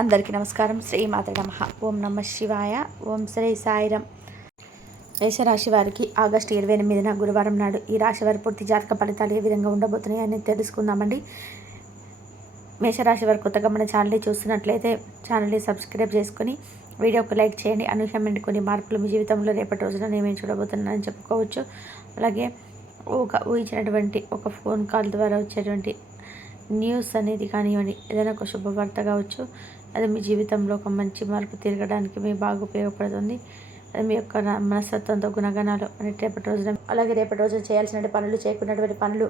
అందరికీ నమస్కారం. శ్రీమాత నమః. ఓం నమ శివాయ. ఓం శ్రీ సాయిరం. మేషరాశి వారికి ఆగస్టు 28న గురువారం నాడు ఈ రాశి వారి పూర్తి జాతక ఫలితాలు ఏ విధంగా ఉండబోతున్నాయి అని తెలుసుకుందామండి. మేషరాశి వారు కొత్తగా మన ఛానల్ని చూస్తున్నట్లయితే ఛానల్ని సబ్స్క్రైబ్ చేసుకుని వీడియోకి లైక్ చేయండి. అనూహ్యమైన కొన్ని మార్పులు మీ జీవితంలో రేపటి రోజున నేను చూడబోతున్నానని చెప్పుకోవచ్చు. అలాగే ఊహించినటువంటి ఒక ఫోన్ కాల్ ద్వారా వచ్చేటువంటి న్యూస్ అనేది కానివ్వండి, ఏదైనా ఒక శుభవార్త కావచ్చు, అది మీ జీవితంలో ఒక మంచి మార్పు తిరగడానికి మీ బాగా ఉపయోగపడుతుంది. అది మీ యొక్క మనస్తత్వంతో గుణగణాలు అని రేపటి రోజున, అలాగే రేపటి రోజున చేయాల్సిన పనులు, చేయకున్నటువంటి పనులు,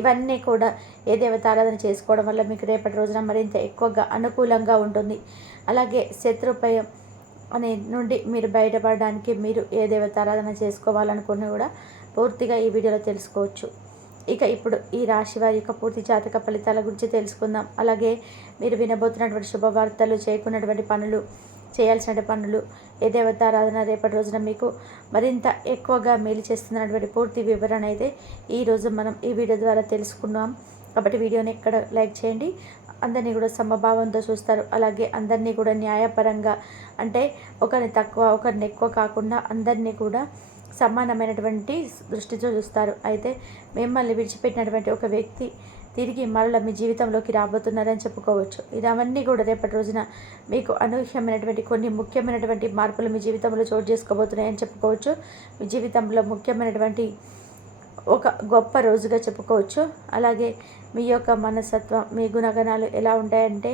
ఇవన్నీ కూడా ఏ దేవత ఆరాధన చేసుకోవడం వల్ల మీకు రేపటి రోజున మరింత ఎక్కువగా అనుకూలంగా ఉంటుంది. అలాగే శత్రుభయం అనే నుండి మీరు బయటపడడానికి మీరు ఏ దేవత ఆరాధన చేసుకోవాలనుకుని కూడా పూర్తిగా ఈ వీడియోలో తెలుసుకోవచ్చు. ఇక ఇప్పుడు ఈ రాశి వారి యొక్క పూర్తి జాతక ఫలితాల గురించి తెలుసుకుందాం. అలాగే మీరు వినబోతున్నటువంటి శుభవార్తలు, చేయకున్నటువంటి పనులు, చేయాల్సిన పనులు, ఏ దేవతారాధన రేపటి రోజున మీకు మరింత ఎక్కువగా మేలు చేస్తున్నటువంటి పూర్తి వివరణ అయితే ఈరోజు మనం ఈ వీడియో ద్వారా తెలుసుకున్నాం. కాబట్టి వీడియోని ఎక్కడ లైక్ చేయండి. అందరినీ కూడా సమభావంతో చూస్తారు. అలాగే అందరినీ కూడా న్యాయపరంగా, అంటే ఒకరిని తక్కువ ఒకరిని ఎక్కువ కాకుండా అందరినీ కూడా సమానమైనటువంటి దృష్టితో చూస్తారు. అయితే మిమ్మల్ని విడిచిపెట్టినటువంటి ఒక వ్యక్తి తిరిగి మరల మీ జీవితంలోకి రాబోతున్నారని చెప్పుకోవచ్చు. ఇవన్నీ కూడా రేపటి రోజున మీకు అనూహ్యమైనటువంటి కొన్ని ముఖ్యమైనటువంటి మార్పులు మీ జీవితంలో చోటు చేసుకోబోతున్నాయని చెప్పుకోవచ్చు. మీ జీవితంలో ముఖ్యమైనటువంటి ఒక గొప్ప రోజుగా చెప్పుకోవచ్చు. అలాగే మీ యొక్క మనస్తత్వం, మీ గుణగణాలు ఎలా ఉంటాయంటే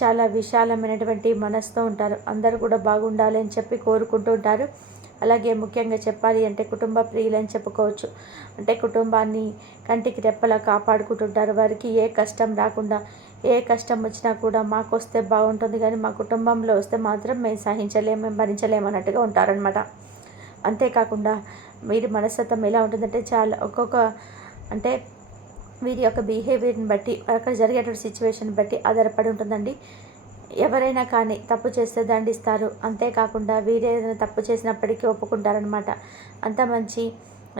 చాలా విశాలమైనటువంటి మనసుతో ఉంటారు. అందరూ కూడా బాగుండాలి అని చెప్పి కోరుకుంటూ ఉంటారు. అలాగే ముఖ్యంగా చెప్పాలి అంటే కుటుంబ ప్రియులని చెప్పుకోవచ్చు. అంటే కుటుంబాన్ని కంటికి రెప్పలా కాపాడుకుంటుంటారు. వారికి ఏ కష్టం రాకుండా, ఏ కష్టం వచ్చినా కూడా మాకు వస్తే బాగుంటుంది, కానీ మా కుటుంబంలో వస్తే మాత్రం మేము సహించలేము, మేము భరించలేము అన్నట్టుగా ఉంటారనమాట. అంతేకాకుండా వీరి మనస్తత్వం ఎలా ఉంటుందంటే చాలా అంటే వీరి యొక్క బిహేవియర్ని బట్టి, అక్కడ జరిగేటువంటి సిచ్యువేషన్ బట్టి ఆధారపడి ఉంటుందండి. ఎవరైనా కానీ తప్పు చేస్తే దండిస్తారు. అంతేకాకుండా వీరేదైనా తప్పు చేసినప్పటికీ ఒప్పుకుంటారనమాట. అంత మంచి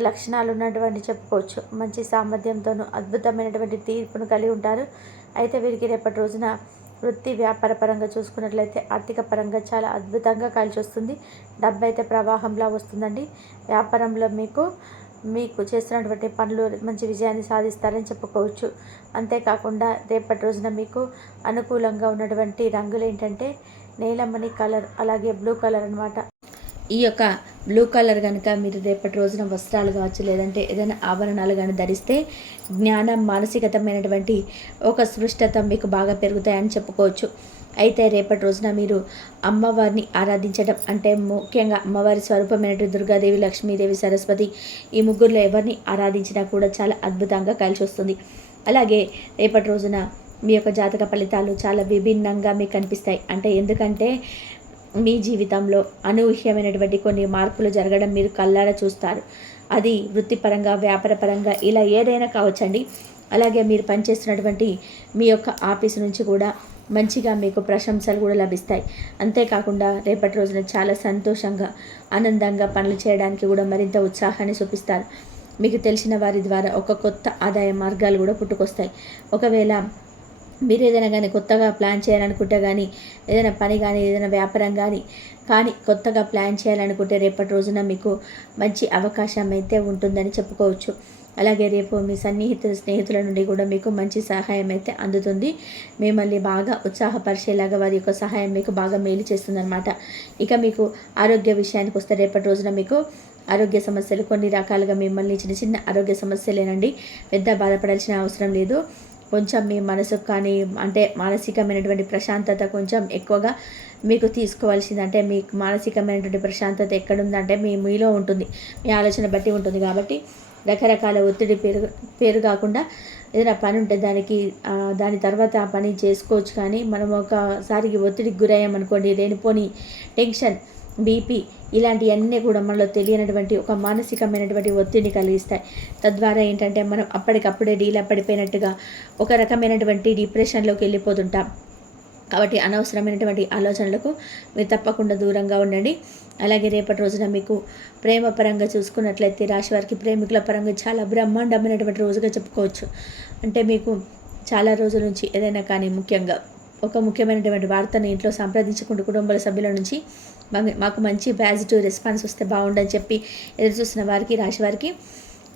లక్షణాలు ఉన్నటువంటి చెప్పుకోవచ్చు. మంచి సామర్థ్యంతోనూ అద్భుతమైనటువంటి తీర్పును కలిగి ఉంటారు. అయితే వీరికి రేపటి రోజున వృత్తి వ్యాపార పరంగా చూసుకున్నట్లయితే ఆర్థిక పరంగా చాలా అద్భుతంగా కలిసి వస్తుంది. డబ్బు అయితే ప్రవాహంలా వస్తుందండి. వ్యాపారంలో మీకు చేస్తున్నటువంటి పనులు మంచి విజయాన్ని సాధిస్తారని చెప్పుకోవచ్చు. అంతేకాకుండా రేపటి రోజున మీకు అనుకూలంగా ఉన్నటువంటి రంగులు ఏంటంటే నీలమణి కలర్, అలాగే బ్లూ కలర్ అనమాట. ఈ యొక్క బ్లూ కలర్ కనుక మీరు రేపటి రోజున వస్త్రాలు కావచ్చు, లేదంటే ఏదైనా ఆభరణాలు కానీ ధరిస్తే జ్ఞానం, మానసికతమైనటువంటి ఒక స్పృష్టత మీకు బాగా పెరుగుతాయని చెప్పుకోవచ్చు. అయితే రేపటి రోజున మీరు అమ్మవారిని ఆరాధించడం, అంటే ముఖ్యంగా అమ్మవారి స్వరూపమైనటువంటి దుర్గాదేవి, లక్ష్మీదేవి, సరస్వతి, ఈ ముగ్గురులో ఎవరిని ఆరాధించినా కూడా చాలా అద్భుతంగా కలిసి వస్తుంది. అలాగే రేపటి రోజున మీ యొక్క జాతక ఫలితాలు చాలా విభిన్నంగా మీకు కనిపిస్తాయి. ఎందుకంటే మీ జీవితంలో అనూహ్యమైనటువంటి కొన్ని మార్పులు జరగడం మీరు కళ్ళారా చూస్తారు. అది వృత్తిపరంగా, వ్యాపారపరంగా, ఇలా ఏదైనా కావచ్చండి. అలాగే మీరు పనిచేస్తున్నటువంటి మీ యొక్క ఆఫీసు నుంచి కూడా మంచిగా మీకు ప్రశంసలు కూడా లభిస్తాయి. అంతేకాకుండా రేపటి రోజున చాలా సంతోషంగా, ఆనందంగా పనులు చేయడానికి కూడా మరింత ఉత్సాహాన్ని చూపిస్తారు. మీకు తెలిసిన వారి ద్వారా ఒక కొత్త ఆదాయ మార్గాలు కూడా పుట్టుకొస్తాయి. ఒకవేళ మీరు ఏదైనా కానీ కొత్తగా ప్లాన్ చేయాలనుకుంటే కానీ, ఏదైనా పని కానీ, ఏదైనా వ్యాపారం కానీ కొత్తగా ప్లాన్ చేయాలనుకుంటే రేపటి రోజున మీకు మంచి అవకాశం అయితే ఉంటుందని చెప్పుకోవచ్చు. అలాగే రేపు మీ స్నేహితుల నుండి కూడా మీకు మంచి సహాయం అయితే అందుతుంది. మిమ్మల్ని బాగా ఉత్సాహపరిచేలాగా వారి యొక్క సహాయం మీకు బాగా మేలు చేస్తుందన్నమాట. ఇక మీకు ఆరోగ్య విషయానికి వస్తే రేపటి రోజున మీకు ఆరోగ్య సమస్యలు కొన్ని రకాలుగా మిమ్మల్ని చిన్న చిన్న ఆరోగ్య సమస్యలేనండి, పెద్ద బాధపడాల్సిన అవసరం లేదు. కొంచెం మీ మనసుకు కానీ, అంటే మానసికమైనటువంటి ప్రశాంతత కొంచెం ఎక్కువగా మీకు తీసుకోవాల్సింది. అంటే మీకు మానసికమైనటువంటి ప్రశాంతత ఎక్కడుందంటే మీలో ఉంటుంది, మీ ఆలోచన బట్టి ఉంటుంది. కాబట్టి రకరకాల ఒత్తిడి పేరు కాకుండా ఏదైనా పని ఉంటే దాని తర్వాత ఆ పని చేసుకోవచ్చు. కానీ మనం ఒకసారికి ఒత్తిడికి గురయ్యామనుకోండి, లేనిపోని టెన్షన్, బీపీ, ఇలాంటివన్నీ కూడా మనలో తెలియనటువంటి ఒక మానసికమైనటువంటి ఒత్తిడిని కలిగిస్తాయి. తద్వారా ఏంటంటే మనం అప్పటికప్పుడే డీలా పడిపోయినట్టుగా ఒక రకమైనటువంటి డిప్రెషన్లోకి వెళ్ళిపోతుంటాం. కాబట్టి అనవసరమైనటువంటి ఆలోచనలకు మీరు తప్పకుండా దూరంగా ఉండండి. అలాగే రేపటి రోజున మీకు ప్రేమ పరంగా చూసుకున్నట్లయితే రాశి వారికి ప్రేమికుల పరంగా చాలా బ్రహ్మాండమైనటువంటి రోజుగా చెప్పుకోవచ్చు. అంటే మీకు చాలా రోజుల నుంచి ఏదైనా కానీ, ముఖ్యంగా ఒక ముఖ్యమైనటువంటి వార్తను ఇంట్లో సంప్రదించుకుంటూ కుటుంబ సభ్యుల నుంచి మాకు మంచి పాజిటివ్ రెస్పాన్స్ వస్తే బాగుండని చెప్పి ఎదురు చూస్తున్న వారికి, రాశి వారికి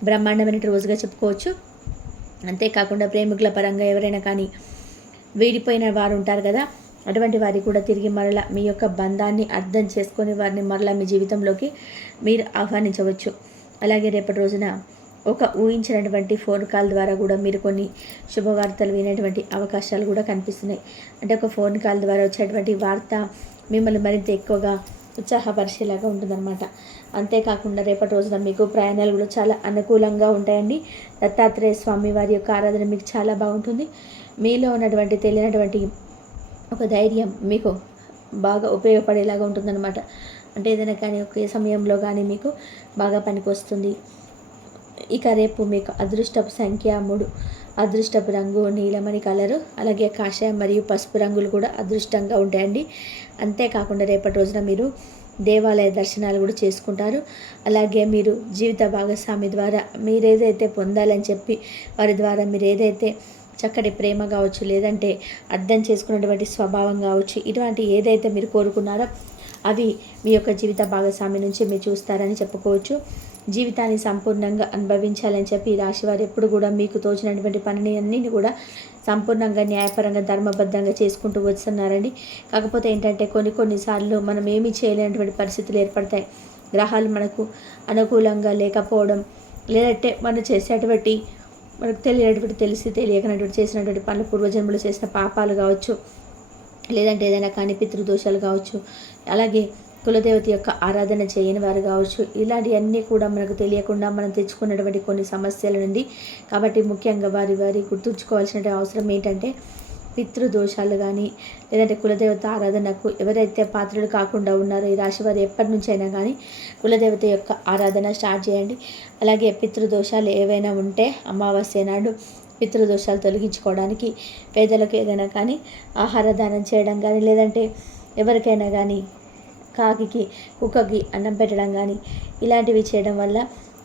బ్రహ్మాండమైన రోజుగా చెప్పుకోవచ్చు. అంతేకాకుండా ప్రేమికుల పరంగా ఎవరైనా కానీ వీడిపోయిన వారు ఉంటారు కదా, అటువంటి వారికి కూడా తిరిగి మరలా మీ యొక్క బంధాన్ని అర్థం చేసుకొని వారిని మరలా మీ జీవితంలోకి మీరు ఆహ్వానించవచ్చు. అలాగే రేపటి రోజున ఒక ఊహించినటువంటి ఫోన్ కాల్ ద్వారా కూడా మీరు కొన్ని శుభవార్తలు వినేటువంటి అవకాశాలు కూడా కనిపిస్తున్నాయి. అంటే ఒక ఫోన్ కాల్ ద్వారా వచ్చేటువంటి వార్త మిమ్మల్ని మరింత ఎక్కువగా ఉత్సాహపరిచేలాగా ఉంటుందన్నమాట. అంతేకాకుండా రేపటి రోజున మీకు ప్రయాణాలు కూడా చాలా అనుకూలంగా ఉంటాయండి. దత్తాత్రేయ స్వామి వారి యొక్క ఆరాధన మీకు చాలా బాగుంటుంది. మీలో ఉన్నటువంటి తెలియనటువంటి ఒక ధైర్యం మీకు బాగా ఉపయోగపడేలాగా ఉంటుందన్నమాట. అంటే ఏదైనా కానీ ఒకే సమయంలో కానీ మీకు బాగా పనికొస్తుంది. ఇక రేపు మీకు అదృష్టపు సంఖ్య 3, అదృష్టపు రంగు నీలమణి కలరు, అలాగే కాషాయం మరియు పసుపు రంగులు కూడా అదృష్టంగా ఉంటాయండి. అంతేకాకుండా రేపటి రోజున మీరు దేవాలయ దర్శనాలు కూడా చేసుకుంటారు. అలాగే మీరు జీవిత భాగస్వామి ద్వారా మీరేదైతే పొందాలని చెప్పి వారి ద్వారా మీరు ఏదైతే చక్కటి ప్రేమ కావచ్చు, లేదంటే అర్థం చేసుకున్నటువంటి స్వభావం కావచ్చు, ఇటువంటి ఏదైతే మీరు కోరుకున్నారో అవి మీ యొక్క జీవిత భాగస్వామి నుంచి మీరు చూస్తారని చెప్పుకోవచ్చు. జీవితాన్ని సంపూర్ణంగా అనుభవించాలని చెప్పి ఈ రాశి వారు ఎప్పుడు కూడా మీకు తోచినటువంటి పనిని అన్నింటినీ కూడా సంపూర్ణంగా న్యాయపరంగా ధర్మబద్ధంగా చేసుకుంటూ వస్తున్నారండి. కాకపోతే ఏంటంటే కొన్నిసార్లు మనం ఏమీ చేయలేనటువంటి పరిస్థితులు ఏర్పడతాయి. గ్రహాలు మనకు అనుకూలంగా లేకపోవడం, లేదంటే మనం చేసేటువంటి మనకు తెలియకనటువంటి చేసినటువంటి పనులు, పూర్వజన్మలు చేసిన పాపాలు కావచ్చు, లేదంటే ఏదైనా కానీ పితృదోషాలు కావచ్చు, అలాగే కులదేవత యొక్క ఆరాధన చేయని వారు కావచ్చు, ఇలాంటివన్నీ కూడా మనకు తెలియకుండా మనం తెచ్చుకున్నటువంటి కొన్ని సమస్యల నుండి. కాబట్టి ముఖ్యంగా వారి గుర్తుంచుకోవాల్సిన అవసరం ఏంటంటే పితృదోషాలు కానీ, లేదంటే కులదేవత ఆరాధనకు ఎవరైతే పాత్రలు కాకుండా ఉన్నారో ఈ రాశి వారు ఎప్పటి నుంచైనా కానీ కులదేవత యొక్క ఆరాధన స్టార్ట్ చేయండి. అలాగే పితృదోషాలు ఏవైనా ఉంటే అమావాస్య నాడు పితృదోషాలు తొలగించుకోవడానికి పేదలకు ఏదైనా కానీ ఆహార దానం చేయడం కానీ, లేదంటే ఎవరికైనా కానీ కాకికి కుక్కకి అన్నం పెట్టడం కానీ ఇలాంటివి చేయడం వల్ల,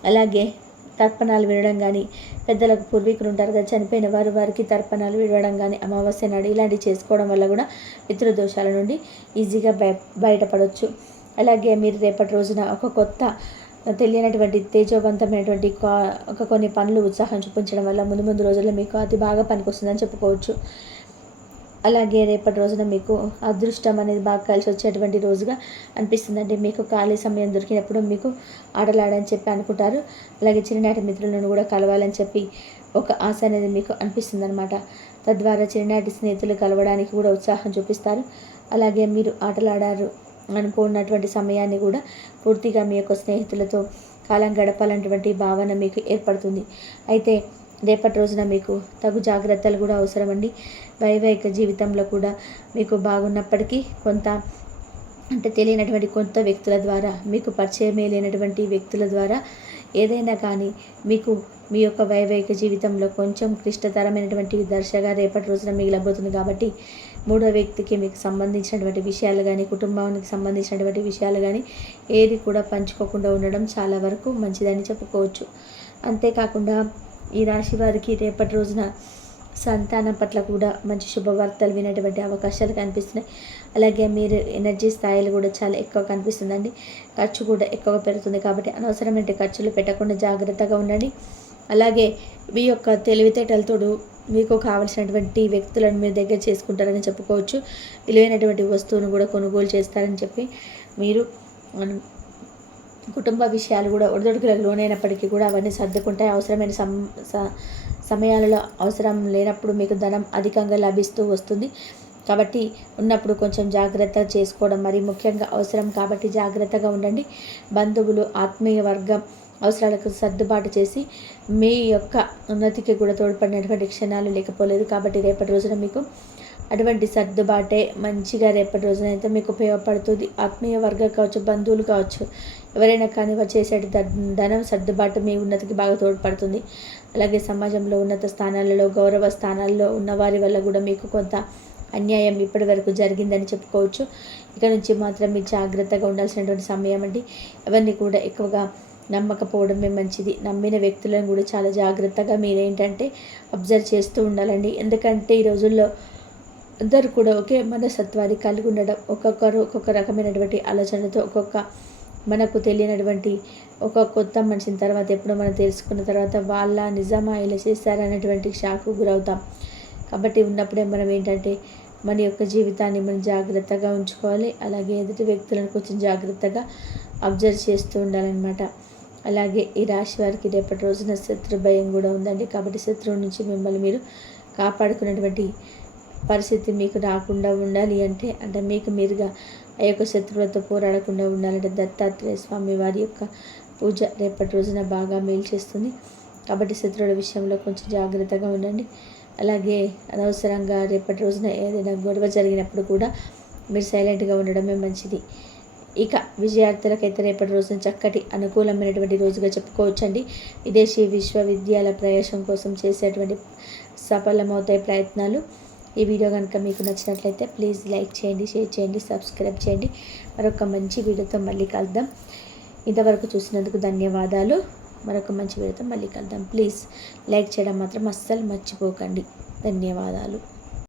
అలాగే తర్పణాలు వినడం కానీ, పెద్దలకు పూర్వీకులు ఉంటారు కదా చనిపోయిన వారికి తర్పణాలు విడవడం కానీ అమావాస్య నాడు ఇలాంటివి చేసుకోవడం వల్ల కూడా పితృదోషాల నుండి ఈజీగా బయటపడవచ్చు. అలాగే మీరు రేపటి రోజున ఒక కొత్త తెలియనటువంటి తేజోవంతమైనటువంటి కొన్ని పనులు ఉత్సాహం చూపించడం వల్ల ముందు రోజుల్లో మీకు అతి బాగా పనికొస్తుందని చెప్పుకోవచ్చు. అలాగే రేపటి రోజున మీకు అదృష్టం అనేది బాగా కలిసి వచ్చేటువంటి రోజుగా అనిపిస్తుందండి. మీకు ఖాళీ సమయం దొరికినప్పుడు మీకు ఆటలాడని చెప్పి అనుకుంటారు. అలాగే చిన్ననాటి మిత్రులను కూడా కలవాలని చెప్పి ఒక ఆశ అనేది మీకు అనిపిస్తుంది అనమాట. తద్వారా చిన్ననాటి స్నేహితులు కలవడానికి కూడా ఉత్సాహం చూపిస్తారు. అలాగే మీరు ఆటలాడారు అనుకున్నటువంటి సమయాన్ని కూడా పూర్తిగా మీ యొక్క స్నేహితులతో కాలం గడపాలన్నటువంటి భావన మీకు ఏర్పడుతుంది. అయితే రేపటి రోజున మీకు తగు జాగ్రత్తలు కూడా అవసరమండి. వైవాహిక జీవితంలో కూడా మీకు బాగున్నప్పటికీ కొంత అంటే తెలియనటువంటి కొత్త వ్యక్తుల ద్వారా, మీకు పరిచయమే లేనటువంటి వ్యక్తుల ద్వారా ఏదైనా కానీ మీకు మీ యొక్క వైవాహిక జీవితంలో కొంచెం క్లిష్టతరమైనటువంటి దశగా రేపటి రోజున మిగిలబోతుంది. కాబట్టి మూడో వ్యక్తికి మీకు సంబంధించినటువంటి విషయాలు కానీ, కుటుంబానికి సంబంధించినటువంటి విషయాలు కానీ ఏది కూడా పంచుకోకుండా ఉండడం చాలా వరకు మంచిదని చెప్పుకోవచ్చు. అంతేకాకుండా ఈ రాశి వారికి రేపటి రోజున సంతానం పట్ల కూడా మంచి శుభవార్తలు వినేటువంటి అవకాశాలు కనిపిస్తున్నాయి. అలాగే మీరు ఎనర్జీ స్థాయిలు కూడా చాలా ఎక్కువ కనిపిస్తుందండి. ఖర్చు కూడా ఎక్కువగా పెరుగుతుంది. కాబట్టి అనవసరమైన ఖర్చులు పెట్టకుండా జాగ్రత్తగా ఉండండి. అలాగే మీ యొక్క తెలివితేటలతో మీకు కావలసినటువంటి వ్యక్తులను మీరు దగ్గర చేసుకుంటారని చెప్పుకోవచ్చు. విలువైనటువంటి వస్తువును కూడా కొనుగోలు చేస్తారని చెప్పి మీరు కుటుంబ విషయాలు కూడా ఒడిదొడుకులకు లోనైనప్పటికీ కూడా అవన్నీ సర్దుకుంటాయి. అవసరమైన సమయాలలో అవసరం లేనప్పుడు మీకు ధనం అధికంగా లభిస్తూ వస్తుంది. కాబట్టి ఉన్నప్పుడు కొంచెం జాగ్రత్త చేసుకోవడం మరి ముఖ్యంగా అవసరం. కాబట్టి జాగ్రత్తగా ఉండండి. బంధువులు, ఆత్మీయ వర్గం అవసరాలకు సర్దుబాటు చేసి మీ యొక్క ఉన్నతికి కూడా తోడ్పడినటువంటి క్షణాలు లేకపోలేదు. కాబట్టి రేపటి రోజున మీకు అటువంటి సర్దుబాటే మంచిగా రేపటి రోజున అయితే మీకు ఉపయోగపడుతుంది. ఆత్మీయ వర్గం కావచ్చు, బంధువులు కావచ్చు, ఎవరైనా కానీ వారు చేసే ధనం సర్దుబాటు మీ ఉన్నతికి బాగా తోడ్పడుతుంది. అలాగే సమాజంలో ఉన్నత స్థానాలలో, గౌరవ స్థానాల్లో ఉన్న వారి వల్ల కూడా మీకు కొంత అన్యాయం ఇప్పటి వరకు జరిగిందని చెప్పుకోవచ్చు. ఇక నుంచి మాత్రం మీరు జాగ్రత్తగా ఉండాల్సినటువంటి సమయం అండి. ఎవరిని కూడా ఎక్కువగా నమ్మకపోవడమే మంచిది. నమ్మిన వ్యక్తులను కూడా చాలా జాగ్రత్తగా మీరేంటంటే అబ్జర్వ్ చేస్తూ ఉండాలండి. ఎందుకంటే ఈ రోజుల్లో అందరూ కూడా ఒకే మనస్తత్వాన్ని కలిగి ఉండడం, ఒక్కొక్కరు ఒక్కొక్క రకమైనటువంటి ఆలోచనలతో మనకు తెలియనటువంటి ఒక కొత్త మనిషిని తర్వాత ఎప్పుడో మనం తెలుసుకున్న తర్వాత వాళ్ళ నిజమా ఇలా చేస్తారనేటువంటి షాక్కు గురవుతాం. కాబట్టి ఉన్నప్పుడే మనం ఏంటంటే మన యొక్క జీవితాన్ని మనం జాగ్రత్తగా ఉంచుకోవాలి. అలాగే ఎదుటి వ్యక్తులను కొంచెం జాగ్రత్తగా అబ్జర్వ్ చేస్తూ ఉండాలన్నమాట. అలాగే ఈ రాశి వారికి రేపటి రోజున శత్రు భయం కూడా ఉందండి. కాబట్టి శత్రువు నుంచి మిమ్మల్ని మీరు కాపాడుకున్నటువంటి పరిస్థితి మీకు రాకుండా ఉండాలి అంటే మీకు మీరుగా ఆ యొక్క శత్రువులతో పోరాడకుండా ఉండాలంటే దత్తాత్రేయ స్వామి వారి యొక్క పూజ రేపటి రోజున బాగా మేలు చేస్తుంది. కాబట్టి శత్రువుల విషయంలో కొంచెం జాగ్రత్తగా ఉండండి. అలాగే అనవసరంగా రేపటి రోజున ఏదైనా గొడవ జరిగినప్పుడు కూడా మీరు సైలెంట్గా ఉండడమే మంచిది. ఇక విద్యార్థులకైతే రేపటి రోజున చక్కటి అనుకూలమైనటువంటి రోజుగా చెప్పుకోవచ్చండి. విదేశీ విశ్వవిద్యాలయ ప్రవేశం కోసం చేసేటువంటి సఫలమవుతాయి ప్రయత్నాలు. ఈ వీడియో కనుక మీకు నచ్చినట్లయితే ప్లీజ్ లైక్ చేయండి, షేర్ చేయండి, సబ్స్క్రైబ్ చేయండి. మరొక మంచి వీడియోతో మళ్ళీ కలుద్దాం. ఇంతవరకు చూసినందుకు ధన్యవాదాలు. మరొక మంచి వీడియోతో మళ్ళీ కలుద్దాం. ప్లీజ్ లైక్ చేయడం మాత్రం అస్సలు మర్చిపోకండి. ధన్యవాదాలు.